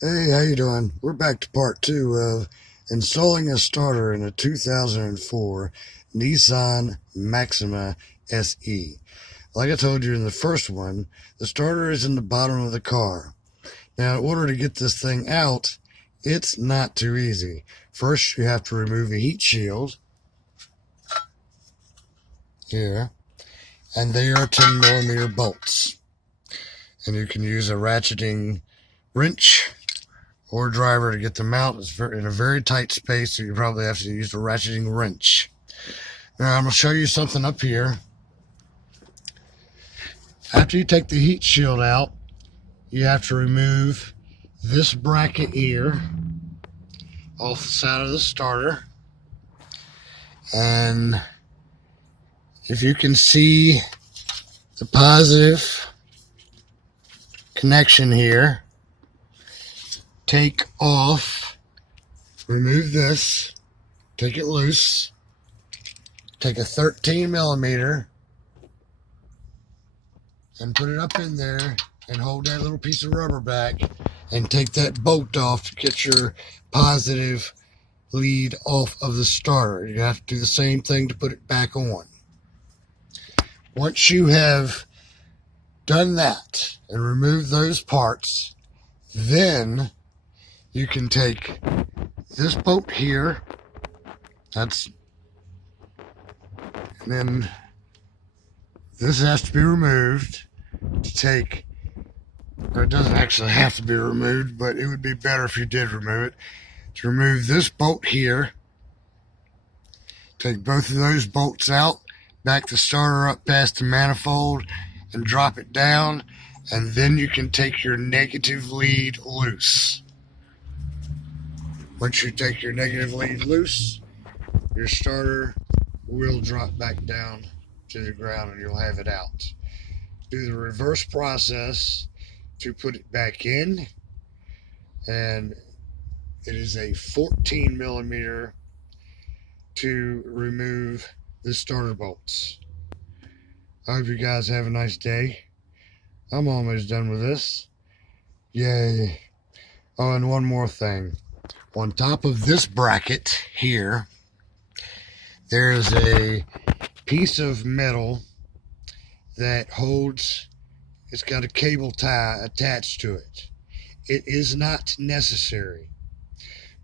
Hey, how you doing? We're back to part two of installing a starter in a 2004 Nissan Maxima SE. Like I told you in the first one, the starter is in the bottom of the car. Now, in order to get this thing out, it's not too easy. First, you have to remove the heat shield here, and they are 10mm bolts. And you can use a ratcheting wrench or driver to get them out. It's in a very tight space, so you probably have to use a ratcheting wrench. Now I'm going to show you something up here. After you take the heat shield out, you have to remove this bracket here off the side of the starter. And if you can see the positive connection here, take off, remove this, take it loose, take a 13mm and put it up in there and hold that little piece of rubber back and take that bolt off to get your positive lead off of the starter. You have to do the same thing to put it back on. Once you have done that and removed those parts, then you can take this bolt here, and then this has to be removed to take, or it doesn't actually have to be removed, but it would be better if you did remove it. To remove this bolt here, take both of those bolts out, back the starter up past the manifold and drop it down, and then you can take your negative lead loose. Once you take your negative lead loose, your starter will drop back down to the ground and you'll have it out. Do the reverse process to put it back in, and it is a 14mm to remove the starter bolts. I hope you guys have a nice day. I'm almost done with this. Yay. Oh, and one more thing. On top of this bracket here, there's a piece of metal that holds, it's got a cable tie attached to it. It is not necessary,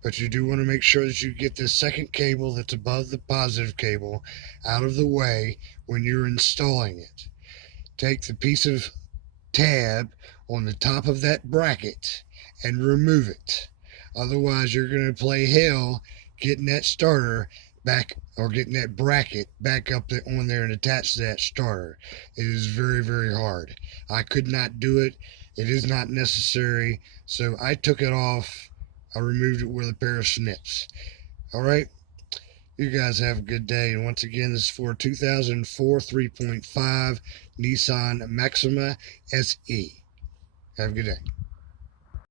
but you do want to make sure that you get the second cable that's above the positive cable out of the way when you're installing it. Take the piece of tab on the top of that bracket and remove it. Otherwise, you're going to play hell getting that starter back, or getting that bracket back up on there and attached to that starter. It is very, very hard. I could not do it. It is not necessary. So I took it off. I removed it with a pair of snips. All right. You guys have a good day. And once again, this is for 2004 3.5 Nissan Maxima SE. Have a good day.